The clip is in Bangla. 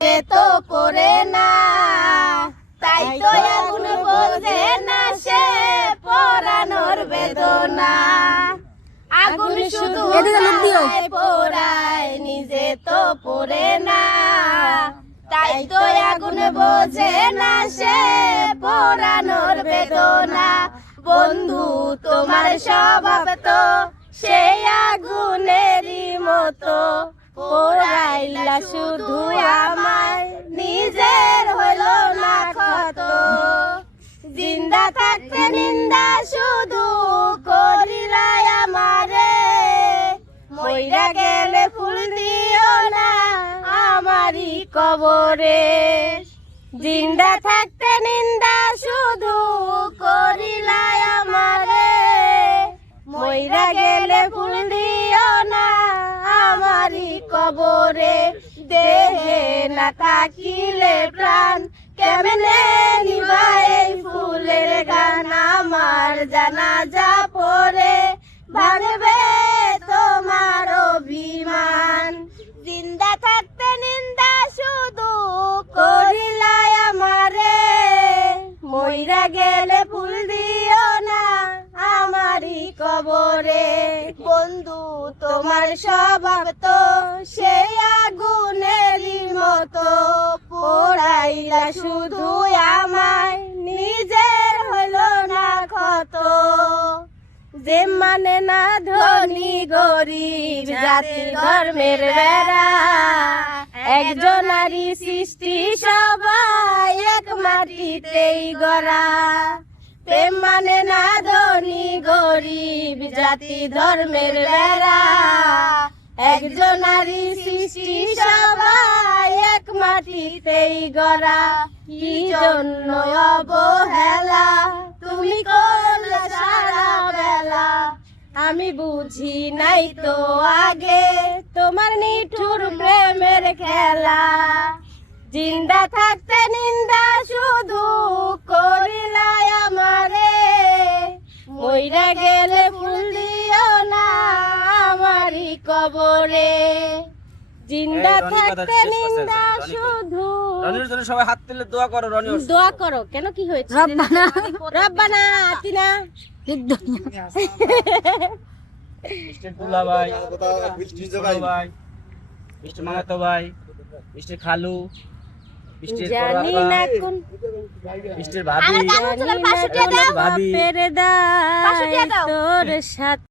তো পড়ে না, তাই তো আগুন বোঝে না সে পোড়ানোর বেদনা। আগুন শুধু পোড়ায়, নিজে তো পড়ে না, তাই তো আগুন বোঝে না সে পোড়ানোর বেদনা। বন্ধু তোমার স্বভাব তো সেই আগুনেরই মতো, পোড়াইলা শুধু আমায়, নিজের হইল না ক্ষত। জিন্দা থাকতে নিন্দা শুধু করিলাই আমারে, মইরা গেলে ফুল দিও না আমারই কবরে। জিন্দা থাকতে নিন্দা শুধু করিলাই আমারে, মইরা গেলে ফুল দিও না আমারই কবরে। দেহে না থাকিলে প্রাণ কেমনে নিভাই এই ফুলের গান। আমার জানাজা পড়ে ভাঙবে তোমার অভিমান। জিন্দা থাকতে নিন্দা শুধু করিলাই আমারে, মইরা গেলে ফুল দিও না আমারই কবরে। বন্ধু তোমার স্বভাব তো সেই আগুনেরই মতো, পোড়াইলা শুধু আমায়, নিজের হইল না ক্ষত। যে মানে না ধনী গরিব জাতি ধর্মের বেড়া, একজনারই সৃষ্টি সবাই এক মাটিতেই গড়া। প্রেম মানে না ধনী গরিব জাতি ধর্মের বেড়া, একজনারই সৃষ্টি সবাই এক মাটিতেই গড়া। কি জন্য অবহেলা তুমি করলে সারা বেলা, আমি বুঝি নাই তো আগে তোমার নিঠুর প্রেমের খেলা। জিন্দা থাকতে নিন্দা শুধু করিলাই আমারে, মইরা গেলে ফুল দিও না আমারই কবরে। জিন্দা থাকতে নিন্দা শুধু। রনির জন্য সবাই হাত তুলে দোয়া করো। রনি দোয়া করো কেন, কি হয়েছে? রব্বানা রব্বানা আতিনা মিস্টার দুলা ভাই, ভাই মিস্টার মামাতো ভাই, মিস্টার খালু, মিস্টার জানি না কোন মিস্টার ভাবি, ভাবি তোর সাথে